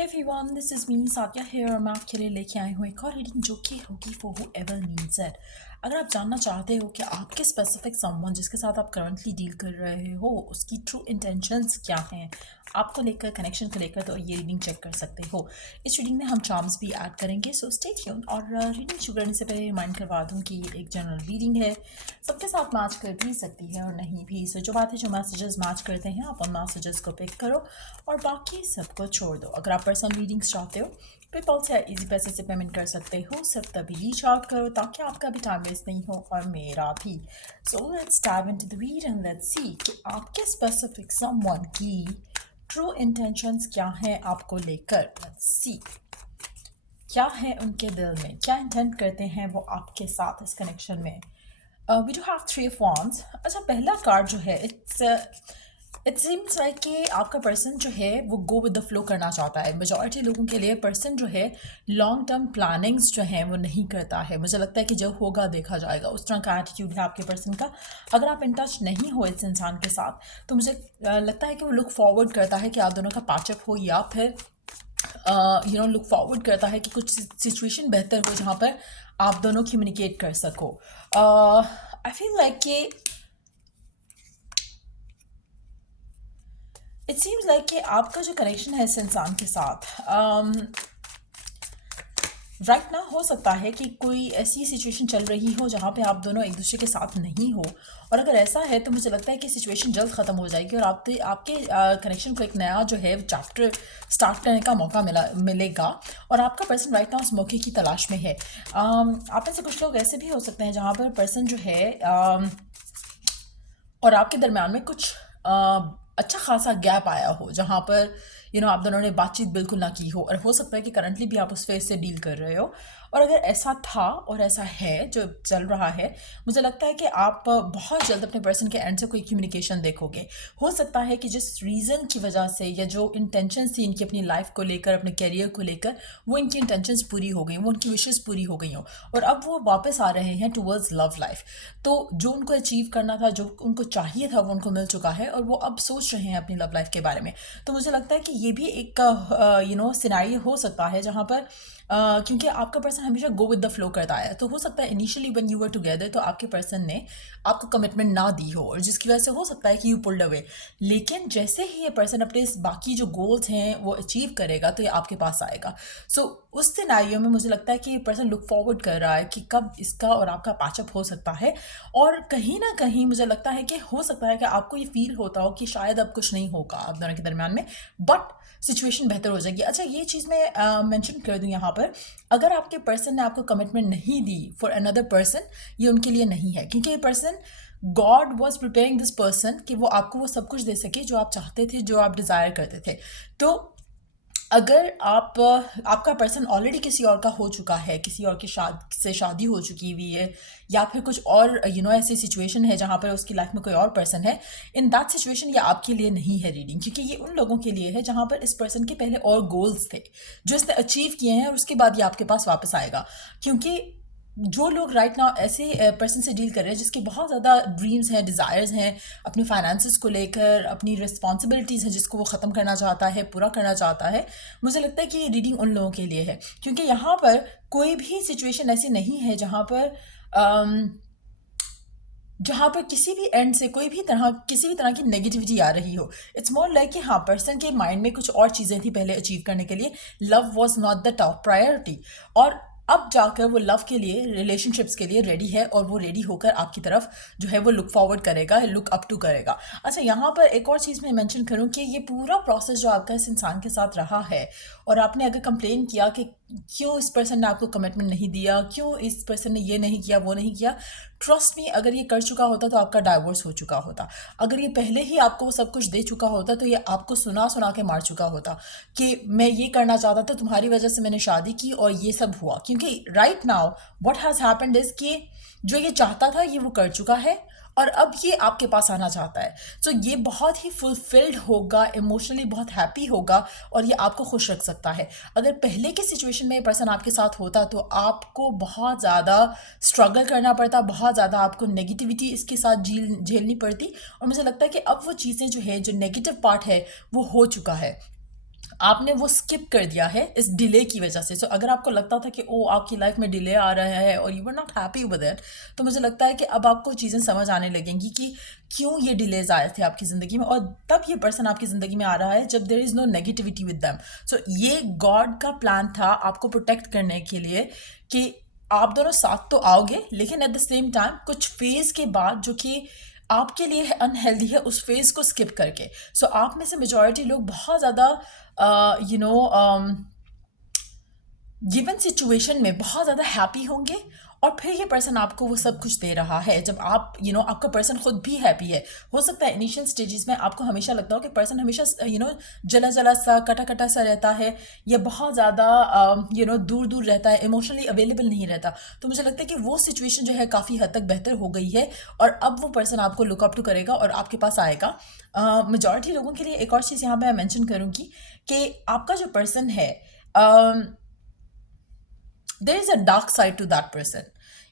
Hello everyone, this is me Satya here और मैं आपके लिए लेके आई हूँ एक और रीडिंग जो कि होगी for who ever needs it. अगर आप जानना चाहते हो कि आपके स्पेसिफिक समवन जिसके साथ आप करंटली डील कर रहे हो उसकी ट्रू इंटेंशंस क्या हैं आपको लेकर, कनेक्शन को लेकर, तो ये रीडिंग चेक कर सकते हो। इस रीडिंग में हम चार्म्स भी ऐड करेंगे, सो स्टे ट्यून। और रीडिंग शुरू करने से पहले रिमाइंड करवा दूँ कि ये एक जनरल रीडिंग है, सबके साथ मैच कर भी सकती है और नहीं भी। सो जो बात है, जो मैसेजेस मैच करते हैं आप उन मैसेजेस को पिक करो और बाकी सबको छोड़ दो। अगर आप पर्सनल रीडिंग्स चाहते हो पेपल से या इजी पैसे से पेमेंट कर सकते हो, सिर्फ तभी रीच आउट करो ताकि आपका भी टाइम वेस्ट नहीं हो और मेरा भी। So let's dive into the read and let's see कि आपके स्पेसिफिक समवन की ट्रू इंटेंशंस क्या हैं आपको लेकर। लेट्स सी क्या है उनके दिल में, क्या इंटेंट करते हैं वो आपके साथ इस कनेक्शन में। We do have three of wands। अच्छा, पहला कार्ड जो है इट सीम्स लाइक कि आपका पर्सन जो है वो गो विद द फ्लो करना चाहता है। मेजॉरिटी लोगों के लिए पर्सन जो है लॉन्ग टर्म प्लानिंग्स जो हैं वो नहीं करता है। मुझे लगता है कि जब होगा देखा जाएगा, उस तरह का एटीट्यूड है आपके पर्सन का। अगर आप इन टच नहीं हो इस इंसान के साथ तो मुझे लगता है कि वो लुक फॉरवर्ड करता है कि आप दोनों का पैचअप हो, या फिर लुक फॉरवर्ड करता है कि कुछ सिचुएशन बेहतर हो जहाँ पर आप दोनों कम्युनिकेट कर सको। आई फील लाइक कि इट सीम्स लाइक कि आपका जो कनेक्शन है इस इंसान के साथ राइट ना, हो सकता है कि कोई ऐसी सिचुएशन चल रही हो जहाँ पे आप दोनों एक दूसरे के साथ नहीं हो, और अगर ऐसा है तो मुझे लगता है कि सिचुएशन जल्द ख़त्म हो जाएगी और आपके कनेक्शन को एक नया जो है चैप्टर स्टार्ट करने का मौका मिलेगा। और आपका पर्सन राइट ना उस मौके की तलाश में है। आप में से कुछ लोग ऐसे भी हो सकते हैं जहाँ पर पर्सन जो है और आपके दरम्यान में कुछ अच्छा खासा गैप आया हो जहाँ पर आप दोनों ने बातचीत बिल्कुल ना की हो, और हो सकता है कि करंटली भी आप उस फेज से डील कर रहे हो। और अगर ऐसा था और ऐसा है जो चल रहा है, मुझे लगता है कि आप बहुत जल्द अपने पर्सन के एंड से कोई कम्युनिकेशन देखोगे। हो सकता है कि जिस रीज़न की वजह से या जो इंटेंशंस थी इनकी अपनी लाइफ को लेकर, अपने करियर को लेकर, वो इनकी इंटेंशंस पूरी हो गई, वो उनकी विशेस पूरी हो गई हो और अब वो वापस आ रहे हैं टूवर्ड्स लव लाइफ। तो जो उनको अचीव करना था, जो उनको चाहिए था, वो उनको मिल चुका है और वो अब सोच रहे हैं अपनी लव लाइफ के बारे में। तो मुझे लगता है कि ये भी एक सिनेरियो हो सकता है जहाँ पर क्योंकि आपका पर्सन हमेशा गो विद द फ्लो करता है, तो हो सकता है initially when you were together तो आपके पर्सन ने आपको कमिटमेंट ना दी हो और जिसकी वजह से हो सकता है कि यू पुल्ड अवे। लेकिन जैसे ही ये पर्सन अपने बाकी जो गोल्स हैं वो अचीव करेगा तो ये आपके पास आएगा। सो उस सिनेरियो में मुझे लगता है कि ये पर्सन लुक फॉरवर्ड कर रहा है कि कब इसका और आपका पैचअप हो सकता है। और कहीं ना कहीं मुझे लगता है कि हो सकता है कि आपको ये फील होता हो कि शायद अब कुछ नहीं होगा आप दोनों के दरमियान में, बट सिचुएशन बेहतर हो जाएगी। अच्छा, ये चीज़ मैं मेंशन कर दूं यहाँ पर, अगर आपके पर्सन ने आपको कमिटमेंट नहीं दी फॉर अनदर पर्सन, ये उनके लिए नहीं है, क्योंकि ये person God was preparing this person कि वो आपको वो सब कुछ दे सके जो आप चाहते थे, जो आप डिज़ायर करते थे। तो अगर आपका पर्सन ऑलरेडी किसी और का हो चुका है, किसी और की शादी हो चुकी हुई है, या फिर कुछ और ऐसी सिचुएशन है जहाँ पर उसकी लाइफ में कोई और पर्सन है, इन दैट सिचुएशन ये आपके लिए नहीं है रीडिंग, क्योंकि ये उन लोगों के लिए है जहाँ पर इस पर्सन के पहले और गोल्स थे जो इसने अचीव किए हैं और उसके बाद ये आपके पास वापस आएगा। क्योंकि जो लोग राइट नाउ ऐसे पर्सन से डील कर रहे हैं जिसके बहुत ज़्यादा ड्रीम्स हैं, डिज़ायर्स हैं अपनी फाइनेंसेस को लेकर, अपनी रिस्पॉन्सिबिलिटीज़ हैं जिसको वो ख़त्म करना चाहता है, पूरा करना चाहता है, मुझे लगता है कि ये रीडिंग उन लोगों के लिए है। क्योंकि यहाँ पर कोई भी सिचुएशन ऐसी नहीं है जहाँ पर किसी भी एंड से किसी भी तरह की नेगेटिविटी आ रही हो। इट्स मोर लाइक कि हाँ, पर्सन के माइंड में कुछ और चीज़ें थी पहले अचीव करने के लिए, love was not the top priority, और अब जाकर वो लव के लिए, रिलेशनशिप्स के लिए रेडी है और वो रेडी होकर आपकी तरफ जो है वो लुक फॉरवर्ड करेगा, लुक अप टू करेगा। अच्छा, यहाँ पर एक और चीज़ मैं मेंशन करूँ कि ये पूरा प्रोसेस जो आपका इस इंसान के साथ रहा है, और आपने अगर कंप्लेन किया कि क्यों इस पर्सन ने आपको कमिटमेंट नहीं दिया, क्यों इस पर्सन ने ये नहीं किया, वो नहीं किया, ट्रस्ट मी, अगर ये कर चुका होता तो आपका डाइवोर्स हो चुका होता। अगर ये पहले ही आपको वो सब कुछ दे चुका होता तो ये आपको सुना सुना के मार चुका होता कि मैं ये करना चाहता था, तुम्हारी वजह से मैंने शादी की और ये सब हुआ। क्योंकि right now what has happened is कि जो ये चाहता था ये वो कर चुका है और अब ये आपके पास आना चाहता है। तो ये बहुत ही फुलफिल्ड होगा, इमोशनली बहुत हैप्पी होगा और ये आपको खुश रख सकता है। अगर पहले की सिचुएशन में ये पर्सन आपके साथ होता तो आपको बहुत ज़्यादा स्ट्रगल करना पड़ता, बहुत ज़्यादा आपको नेगेटिविटी इसके साथ झेलनी पड़ती, और मुझे लगता है कि अब वो चीज़ें जो है, जो नेगेटिव पार्ट है वो हो चुका है। आपने वो स्किप कर दिया है इस डिले की वजह से। सो अगर आपको लगता था कि ओ आपकी लाइफ में डिले आ रहा है और you were not happy with it, तो मुझे लगता है कि अब आपको चीज़ें समझ आने लगेंगी कि क्यों ये डिलेज आए थे आपकी ज़िंदगी में, और तब ये पर्सन आपकी ज़िंदगी में आ रहा है जब there is no negativity with them. So ये गॉड का प्लान था आपको प्रोटेक्ट करने के लिए कि आप दोनों साथ तो आओगे, लेकिन एट द सेम टाइम कुछ फेज़ के बाद जो कि आपके लिए अनहेल्दी है उस फेज़ को स्किप करके। सो आप में से मेजॉरिटी लोग बहुत ज़्यादा यू नो गिवन सिचुएशन में बहुत ज़्यादा हैप्पी होंगे, और फिर ये पर्सन आपको वो सब कुछ दे रहा है जब आप आपका पर्सन खुद भी हैप्पी है। हो सकता है इनिशियल स्टेजेस में आपको हमेशा लगता हो कि पर्सन हमेशा जला जला सा कटा कटा सा रहता है, या बहुत ज़्यादा दूर दूर रहता है, इमोशनली अवेलेबल नहीं रहता। तो मुझे लगता है कि वो सिचुएशन जो है काफ़ी हद तक बेहतर हो गई है, और अब वो पर्सन आपको लुक अप टू करेगा और आपके पास आएगा। मेजॉरिटी लोगों के लिए एक और चीज़ यहाँ पे मैं मेंशन करूँगी कि आपका जो पर्सन है, there is a dark side to that person,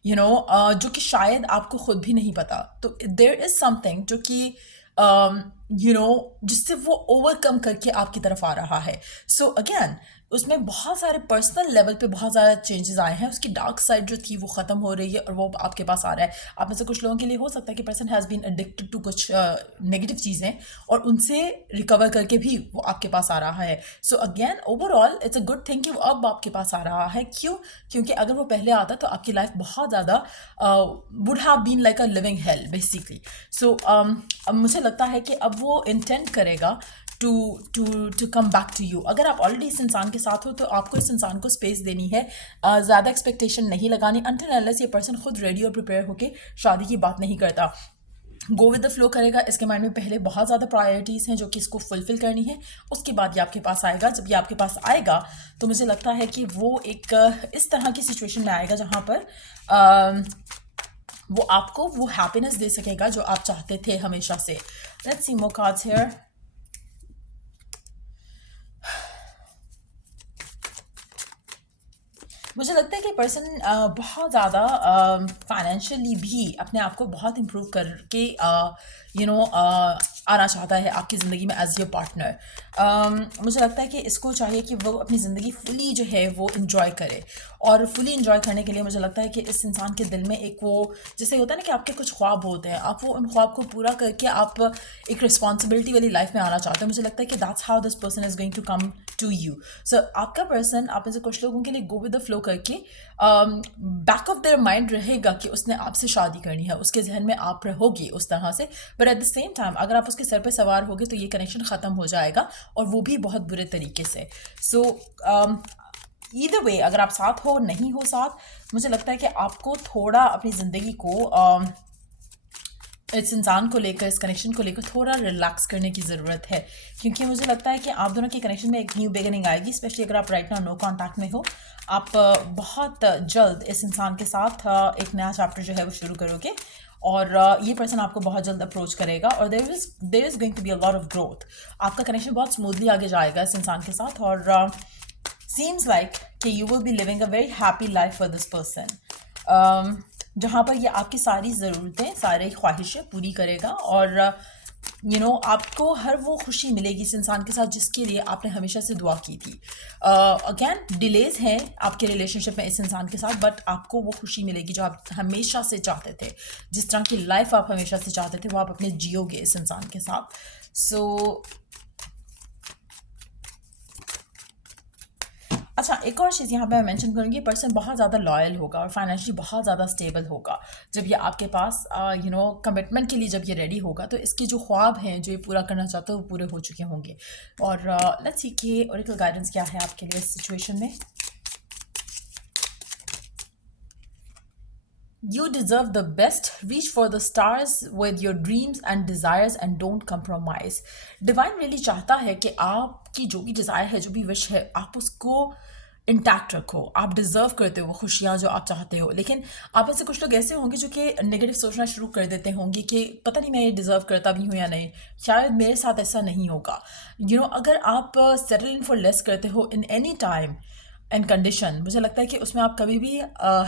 जो कि शायद आपको खुद भी नहीं पता। तो देर इज़ समथिंग जो कि जिससे वो ओवरकम करके आपकी तरफ आ रहा है। सो अगेन उसमें बहुत सारे पर्सनल लेवल पे बहुत ज़्यादा चेंजेस आए हैं, उसकी डार्क साइड जो थी वो ख़त्म हो रही है और वो आपके पास आ रहा है। आप में से कुछ लोगों के लिए हो सकता है कि person has been addicted to कुछ नेगेटिव चीज़ें, और उनसे रिकवर करके भी वो आपके पास आ रहा है। So again overall it's a good thing कि वो अब आपके पास आ रहा है। क्यों? क्योंकि अगर वो पहले आता तो आपकी लाइफ बहुत ज़्यादा would have been like a living hell basically. So अब मुझे लगता है कि अब वो इंटेंट करेगा to to to come back to you. अगर आप ऑलरेडी इस इंसान के साथ हो तो आपको इस इंसान को स्पेस देनी है, ज़्यादा एक्सपेक्टेशन नहीं लगानी अनटिल अनलेस ये पर्सन खुद रेडी और प्रिपेयर होकर शादी की बात नहीं करता। गो विद द फ्लो करेगा। इसके माइंड में पहले बहुत ज़्यादा प्रायोरिटीज़ हैं जो कि इसको फुलफिल करनी है, उसके बाद ये आपके पास आएगा। जब ये आपके पास आएगा तो मुझे लगता है कि वो एक इस तरह की सिचुएशन में आएगा जहाँ पर वो आपको वो हैप्पीनेस दे सकेगा जो आप चाहते थे हमेशा से। Let's see more cards here. मुझे लगता है कि पर्सन बहुत ज़्यादा फाइनेंशियली भी अपने आप को बहुत इम्प्रूव करके आना चाहता है आपकी ज़िंदगी में एज योर पार्टनर। मुझे लगता है कि इसको चाहिए कि वो अपनी ज़िंदगी फुली जो है वो इन्जॉय करे, और फुली इन्जॉय करने के लिए मुझे लगता है कि इस इंसान के दिल में एक वो जैसे होता है ना कि आपके कुछ ख्वाब होते हैं, आप वो उन ख्वाब को पूरा करके आप एक रिस्पॉन्सिबिलिटी वाली लाइफ में आना चाहते हैं। मुझे लगता है कि that's how this person is going to come to you. So आपका पर्सन आप में से कुछ लोगों के लिए गो विद द फ्लो करके बैक ऑफ देयर माइंड रहेगा कि उसने आपसे शादी करनी है, उसके जहन में आप रहोगी उस तरह से, but at the same time अगर आप उसके सर पे सवार होगे तो ये कनेक्शन ख़त्म हो जाएगा, और वो भी बहुत बुरे तरीके से। सो ईदर वे अगर आप साथ हो नहीं हो साथ, मुझे लगता है कि आपको थोड़ा अपनी ज़िंदगी को इस इंसान को लेकर, इस कनेक्शन को लेकर थोड़ा रिलैक्स करने की ज़रूरत है, क्योंकि मुझे लगता है कि आप दोनों के कनेक्शन में एक न्यू बिगिनिंग आएगी। स्पेशली अगर आप राइट नाउ नो कॉन्टैक्ट में हो, आप बहुत जल्द इस इंसान के साथ एक नया चैप्टर जो है वो शुरू करोगे, और ये पर्सन आपको बहुत जल्द अप्रोच करेगा, और there is going to be a lot of growth. आपका कनेक्शन बहुत स्मूथली आगे जाएगा इस इंसान के साथ, और सीम्स लाइक कि you will be living a very happy life for this person, जहाँ पर ये आपकी सारी ज़रूरतें, सारी ख्वाहिशें पूरी करेगा, और आपको हर वो खुशी मिलेगी इस इंसान के साथ जिसके लिए आपने हमेशा से दुआ की थी। अगेन डिलेज हैं आपके रिलेशनशिप में इस इंसान के साथ, बट आपको वो खुशी मिलेगी जो आप हमेशा से चाहते थे, जिस तरह की लाइफ आप हमेशा से चाहते थे वो आप अपने जियोगे इस इंसान के साथ। सो अच्छा, एक और चीज़ यहाँ पे मैं मेंशन करूँगी, पर्सन बहुत ज़्यादा लॉयल होगा और फाइनेंशियली बहुत ज़्यादा स्टेबल होगा जब ये आपके पास कमिटमेंट के लिए जब ये रेडी होगा, तो इसके जो ख्वाब हैं जो ये पूरा करना चाहता है वो पूरे हो चुके होंगे। और लेट्स सी कि ओरेकल गाइडेंस क्या है आपके लिए इस सिचुएशन में। You deserve the best. Reach for the stars with your dreams and desires and don't compromise. Divine really चाहता है कि आपकी जो भी डिज़ायर है, जो भी विश है, आप उसको इंटैक्ट रखो। आप डिज़र्व करते हो खुशियाँ जो आप चाहते हो, लेकिन आप में से कुछ लोग ऐसे होंगे जो कि नेगेटिव सोचना शुरू कर देते होंगे कि पता नहीं मैं ये डिज़र्व करता भी हूँ या नहीं, शायद मेरे साथ ऐसा नहीं होगा। अगर आप सेटल इन फॉर लेस करते हो in any time, and condition, मुझे लगता है कि उसमें आप कभी भी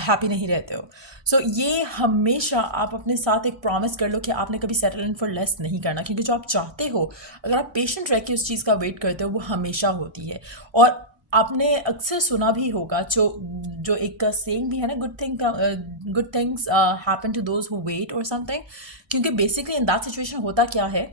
हैप्पी नहीं रहते हो. सो ये हमेशा आप अपने साथ एक प्रॉमिस कर लो कि आपने कभी सेटल इन फॉर लेस नहीं करना, क्योंकि जो आप चाहते हो, अगर आप पेशेंट रह के उस चीज़ का वेट करते हो, वो हमेशा होती है. और आपने अक्सर सुना भी होगा जो एक सेइंग भी है ना, good things happen to those who wait और समथिंग. क्योंकि बेसिकली इन दैट सिचुएशन होता क्या है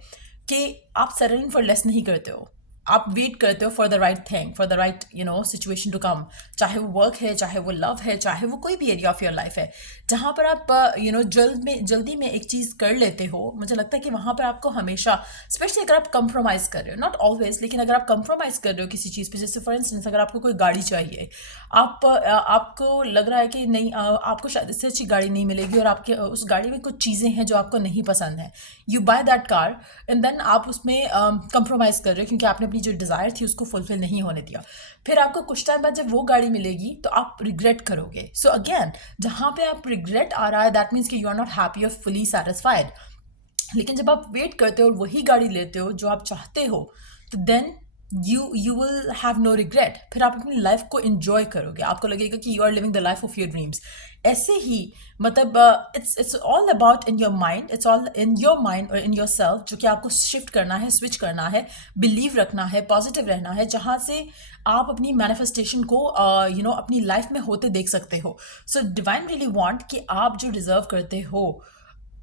कि आप सेटल इन फॉर लेस नहीं करते हो, आप वेट करते हो for the right thing, for the right situation to come. चाहे वो वर्क है, चाहे वो लव है, चाहे वो कोई भी एरिया ऑफ योर लाइफ है, जहाँ पर आप जल्दी में एक चीज़ कर लेते हो. मुझे लगता है कि वहाँ पर आपको हमेशा, स्पेशली अगर आप कंप्रोमाइज़ कर रहे हो, नॉट ऑलवेज, लेकिन अगर आप कंप्रोमाइज़ कर रहे हो किसी चीज़ पे, जैसे फॉर इंस्टेंस अगर आपको कोई गाड़ी चाहिए, आपको लग रहा है कि नहीं, आपको शायद इससे अच्छी गाड़ी नहीं मिलेगी, और आपके उस गाड़ी में कुछ चीज़ें हैं जो आपको नहीं पसंद हैं. You buy that car and then आप उसमें कंप्रोमाइज़ कर रहे हो, क्योंकि आपने अपनी जो डिज़ायर थी उसको फुलफिल नहीं होने दिया. फिर आपको कुछ टाइम बाद जब वो गाड़ी मिलेगी तो आप रिग्रेट करोगे. सो अगेन, जहाँ पे आप रिग्रेट आ रहा है, दैट मीन्स कि यू आर नॉट हैप्पी और फुली सेटिस्फाइड. लेकिन जब आप वेट करते हो और वही गाड़ी लेते हो जो आप चाहते हो, तो then you will have no regret. फिर आप अपनी लाइफ को एंजॉय करोगे, आपको लगेगा कि you are living the life of your dreams. ऐसे ही मतलब it's all about in your mind, it's all in your mind और इन योर सेल्फ, जो कि आपको शिफ्ट करना है, स्विच करना है, बिलीव रखना है, पॉजिटिव रहना है, जहाँ से आप अपनी मैनिफेस्टेशन को अपनी लाइफ में होते देख सकते हो. सो डिवाइन रियली वांट कि आप जो डिजर्व करते हो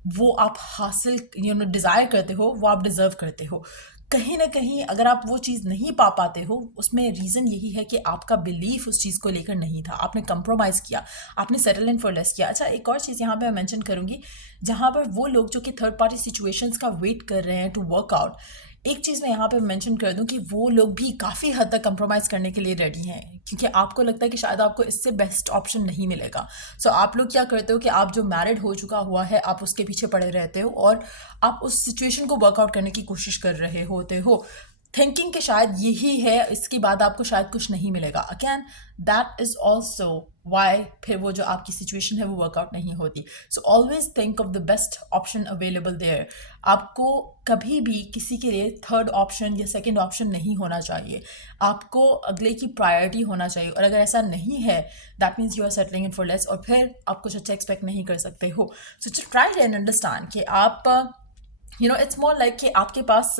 वो आप हासिल डिज़ायर करते हो, वो आप डिज़र्व करते हो. कहीं ना कहीं अगर आप वो चीज़ नहीं पा पाते हो, उसमें रीज़न यही है कि आपका बिलीफ उस चीज़ को लेकर नहीं था, आपने कंप्रोमाइज़ किया, आपने सेटल इन फॉर लेस किया. अच्छा, एक और चीज़ यहाँ पे मैं मेंशन करूँगी, जहाँ पर वो लोग जो कि थर्ड पार्टी सिचुएशंस का वेट कर रहे हैं टू वर्क आउट, एक चीज़ मैं यहाँ पे मेंशन कर दूँ कि वो लोग भी काफ़ी हद तक कंप्रोमाइज़ करने के लिए रेडी हैं, क्योंकि आपको लगता है कि शायद आपको इससे बेस्ट ऑप्शन नहीं मिलेगा. सो आप लोग क्या करते हो कि आप जो मैरिड हो चुका हुआ है, आप उसके पीछे पड़े रहते हो और आप उस सिचुएशन को वर्कआउट करने की कोशिश कर रहे होते हो, थिंकिंग कि शायद यही है, इसके बाद आपको शायद कुछ नहीं मिलेगा. Again, that is also why फिर वो जो आपकी सिचुएशन है वो वर्कआउट नहीं होती. So always think of the best option available there. आपको कभी भी किसी के लिए थर्ड ऑप्शन या सेकंड ऑप्शन नहीं होना चाहिए, आपको अगले की प्रायोरिटी होना चाहिए. और अगर ऐसा नहीं है, that means you are settling in for less, और फिर आप कुछ अच्छा एक्सपेक्ट नहीं कर सकते हो. सो ट्राई एंड अंडरस्टैंड कि आप इट्स मोर लाइक कि आपके पास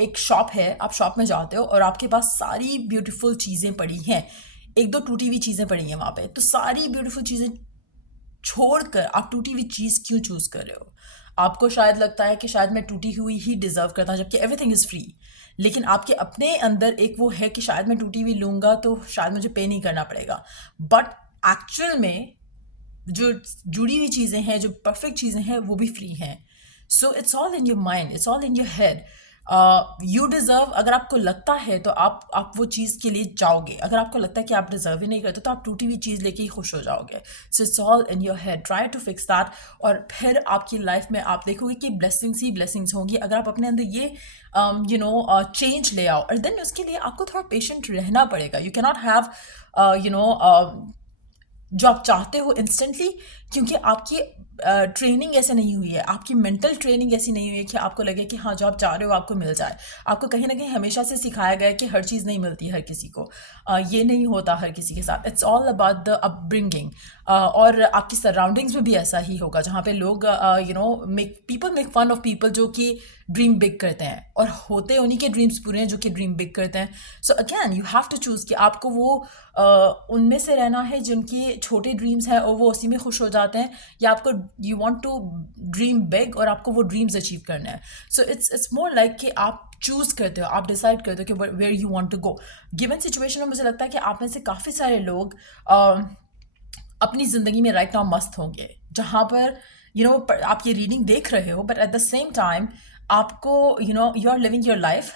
एक शॉप है, आप शॉप में जाते हो और आपके पास सारी ब्यूटीफुल चीज़ें पड़ी हैं, एक दो टूटी हुई चीज़ें पड़ी हैं वहाँ पे, तो सारी ब्यूटीफुल चीज़ें छोड़कर आप टूटी हुई चीज़ क्यों चूज़ कर रहे हो? आपको शायद लगता है कि शायद मैं टूटी हुई ही डिज़र्व करता हूँ, जबकि एवरीथिंग इज़ फ्री. लेकिन आपके अपने अंदर एक वो है कि शायद मैं टूटी हुई लूँगा तो शायद मुझे पे नहीं करना पड़ेगा. बट एक्चुअल में जो जुड़ी हुई चीज़ें हैं, जो परफेक्ट चीज़ें हैं, वो भी फ्री हैं. सो it's all in your mind, it's all in your head. You deserve, अगर आपको लगता है तो आप वो चीज़ के लिए जाओगे. अगर आपको लगता है कि आप डिज़र्व ही नहीं करते तो आप टूटी हुई चीज़ लेके ही खुश हो जाओगे. So it's all in your head, try to fix that, और फिर आपकी लाइफ में आप देखोगे कि ब्लेसिंग्स ही ब्लेसिंग्स होंगी अगर आप अपने अंदर ये चेंज ले आओ. और देन उसके लिए आपको थोड़ा पेशेंट रहना पड़ेगा. यू कैनॉट हैव जो आप चाहते हो इंस्टेंटली, क्योंकि आपकी ट्रेनिंग ऐसे नहीं हुई है, आपकी मेंटल ट्रेनिंग ऐसी नहीं हुई है कि आपको लगे कि हाँ, जो आप चाह रहे हो आपको मिल जाए. आपको कहीं ना कहीं हमेशा से सिखाया गया है कि हर चीज़ नहीं मिलती हर किसी को, ये नहीं होता हर किसी के साथ. It's all about the upbringing. और आपकी सराउंडिंग्स में भी ऐसा ही होगा, जहाँ पे लोग मेक फन ऑफ पीपल जो कि ड्रीम बिग करते हैं, और होते उन्हीं के ड्रीम्स पूरे हैं जो कि ड्रीम बिग करते हैं. So again, you have to choose कि आपको वो उनमें से रहना है जिनके छोटे ड्रीम्स हैं और वो उसी में खुश हो जाते हैं, या आपको you want to dream big और आपको वो ड्रीम्स अचीव करना है. सो इट्स मोर लाइक कि आप चूज़ करते हो, आप डिसाइड करते हो कि where you want to go. Given situation में मुझे लगता है कि आप में से काफ़ी सारे लोग अपनी ज़िंदगी में राइट नाउ मस्त होंगे, जहाँ पर आप ये रीडिंग देख रहे हो, but at the same time आपको you are living your life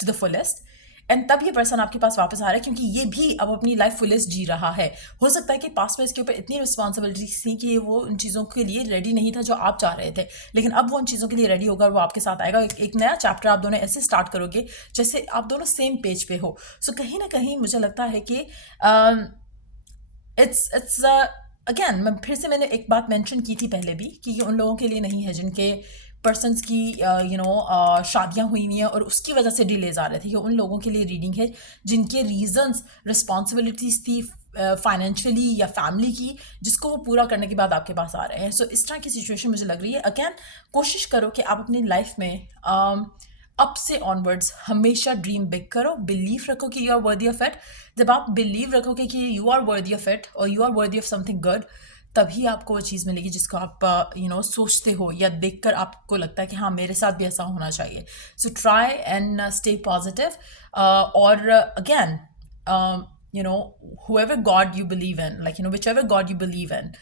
to the fullest. And तब ये पर्सन आपके पास वापस आ रहा है, क्योंकि ये भी अब अपनी लाइफ फुलेस्ट जी रहा है. हो सकता है कि पास में इसके ऊपर इतनी रिस्पॉन्सिबिलिटी थी कि वो उन चीज़ों के लिए रेडी नहीं था जो आप चाह रहे थे, लेकिन अब वो उन चीज़ों के लिए रेडी होगा और वो आपके साथ आएगा. एक नया चैप्टर आप दोनों ऐसे स्टार्ट करोगे जैसे आप दोनों सेम पेज पे हो. सो कहीं ना कहीं मुझे लगता है कि अगेन, मैंने एक बात मेंशन की थी पहले भी कि ये उन लोगों के लिए नहीं है जिनके पर्सनस की शादियां हुई हुई हैं और उसकी वजह से डिलेज आ रहे थे, ये उन लोगों के लिए रीडिंग है जिनके रीजंस रिस्पॉन्सिबिलिटीज थी फाइनेंशियली या फैमिली की, जिसको वो पूरा करने के बाद आपके पास आ रहे हैं. सो इस तरह की सिचुएशन मुझे लग रही है. अगेन कोशिश करो कि आप अपनी लाइफ में अप से ऑनवर्ड्स हमेशा ड्रीम बिग करो, बिलीव रखो कि you are worthy of it. जब आप बिलीव रखोगे कि you are worthy of it और you are worthy of something good, तभी आपको वो चीज़ मिलेगी जिसको आप सोचते हो या देखकर आपको लगता है कि हाँ मेरे साथ भी ऐसा होना चाहिए. So try and stay positive. और again whoever God you believe in, whichever God you believe in,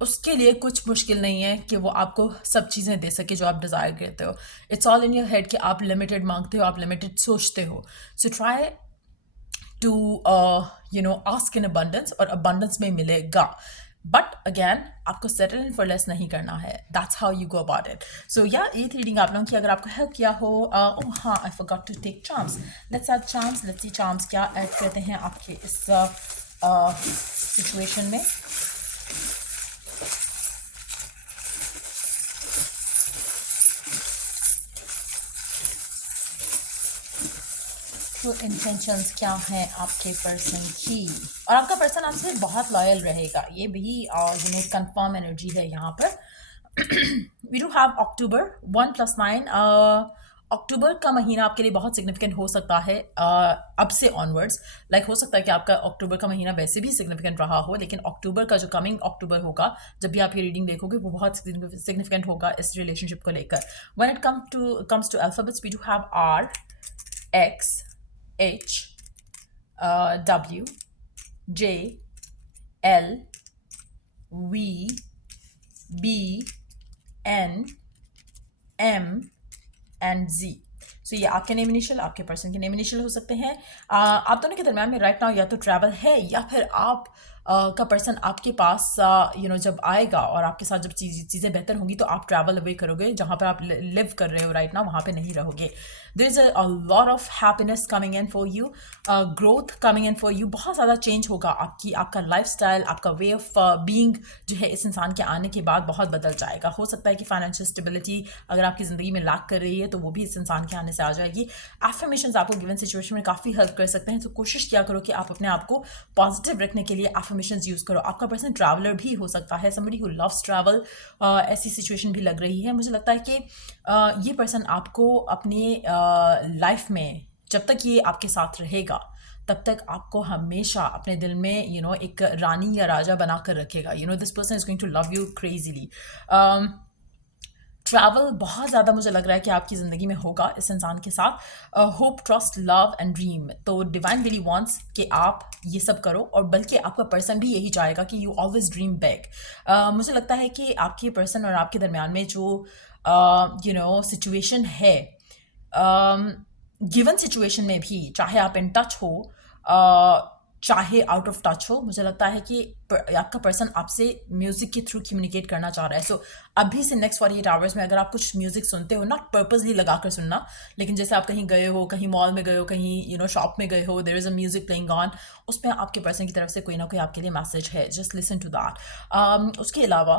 उसके लिए कुछ मुश्किल नहीं है कि वो आपको सब चीज़ें दे सके जो आप डिज़ायर करते हो. It's all in your head कि आप लिमिटेड मांगते हो, आप लिमिटेड सोचते हो. So try to ask in abundance, और अबंडेंस में मिलेगा. बट अगेन आपको सेटल इन फॉर लेस नहीं करना है. That's how you go about it. So या ये रीडिंग आप लोगों की अगर आपको हेल्प किया हो. ओह हाँ, I forgot to take charms. Let's add charms. Let's see charms क्या ऐड करते हैं आपके इस सिचुएशन में. ट्रू इंटेंशंस क्या हैं आपके पर्सन की, और आपका पर्सन आपसे बहुत लॉयल रहेगा. ये भी कंफर्म एनर्जी है यहाँ पर. वी डू हैव अक्टूबर 1+9. अक्टूबर का महीना आपके लिए बहुत सिग्निफिकेंट हो सकता है अब से ऑनवर्ड्स. हो सकता है कि आपका अक्टूबर का महीना वैसे भी सिग्निफिकेंट रहा हो, लेकिन अक्टूबर का जो कमिंग अक्टूबर होगा, जब भी आप ये रीडिंग देखोगे, वो बहुत सिग्निफिकेंट होगा इस रिलेशनशिप को लेकर. When it comes to alphabets, we do have R, X, H, W, J, L, V, B, N, M and Z. सो ये आपके नेम इनिशियल, आपके पर्सन के नेम इनिशियल हो सकते हैं. आप दोनों के दरम्यान में राइट नाउ या तो ट्रैवल है, या फिर आप का पर्सन आपके पास जब आएगा और आपके साथ जब चीज़ें बेहतर होंगी तो आप ट्रैवल अवे करोगे. जहाँ पर आप लिव कर रहे हो राइट नाउ, वहाँ पे नहीं रहोगे. There is a lot of happiness coming in for you, growth coming in for you. बहुत ज़्यादा चेंज होगा आपका लाइफ स्टाइल, आपका वे ऑफ बीइंग जो है इस इंसान के आने के बाद बहुत बदल जाएगा. हो सकता है कि फाइनेंशियल स्टेबिलिटी अगर आपकी ज़िंदगी में लैक कर रही है तो वो भी इस इंसान के आने से आ जाएगी. एफर्मेशंस आपको गिवन सिचुएशन में काफ़ी हेल्प कर सकते हैं. तो कोशिश किया करो कि आप अपने आप को पॉजिटिव रखने के लिए एफर्मेशंस यूज़ करो. आपका पर्सन ट्रैवलर भी हो सकता है, समबडी हु लव्स ट्रैवल. ऐसी सिचुएशन भी लग रही है. मुझे लगता है कि ये पर्सन आपको अपने लाइफ में जब तक ये आपके साथ रहेगा तब तक आपको हमेशा अपने दिल में एक रानी या राजा बना कर रखेगा. This person is going to love you crazily. Travel बहुत ज़्यादा मुझे लग रहा है कि आपकी ज़िंदगी में होगा इस इंसान के साथ. Hope, trust, love and dream. तो डिवाइन रियली वांट्स कि आप ये सब करो, और बल्कि आपका पर्सन भी यही चाहेगा कि यू ऑलवेज ड्रीम बिग. मुझे लगता है कि आपके पर्सन और आपके दरमियान में जो सिचुएशन है, गिवन सिचुएशन में भी, चाहे आप इन टच हो चाहे आउट ऑफ टच हो, मुझे लगता है कि आपका पर्सन आपसे म्यूज़िक के थ्रू कम्युनिकेट करना चाह रहा है. सो अभी से नेक्स्ट 48 आवर्स में अगर आप कुछ म्यूज़िक सुनते हो, नॉट पर्पसली लगा कर सुनना, लेकिन जैसे आप कहीं गए हो, कहीं मॉल में गए हो, कहीं शॉप में गए हो, there is a music playing on, उसमें आपके पर्सन की तरफ से कोई ना कोई आपके लिए मैसेज है. Just listen to that. उसके अलावा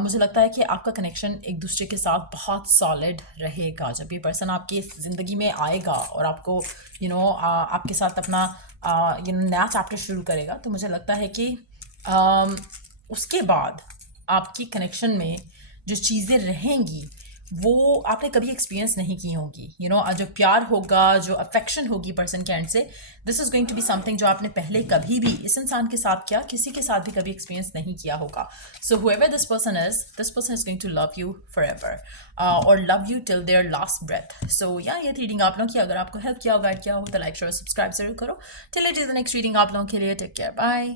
मुझे लगता है कि आपका कनेक्शन एक दूसरे के साथ बहुत सॉलिड रहेगा. जब ये पर्सन आपकी ज़िंदगी में आएगा और आपको आपके साथ अपना नया चैप्टर शुरू करेगा, तो मुझे लगता है कि उसके बाद आपकी कनेक्शन में जो चीज़ें रहेंगी वो आपने कभी एक्सपीरियंस नहीं की होंगी. जो प्यार होगा, जो अफेक्शन होगी पर्सन के एंड से, this is going to be something जो आपने पहले कभी भी इस इंसान के साथ किया, किसी के साथ भी कभी एक्सपीरियंस नहीं किया होगा. So however this person is going to love you forever, और love you till their last breath. So ये रीडिंग आप लोगों की अगर आपको हेल्प किया हो, गाइड किया हो, तो लाइक शेयर सब्सक्राइब जरूर करो. Till it is the next reading आप लोगों के लिए. Take care, bye.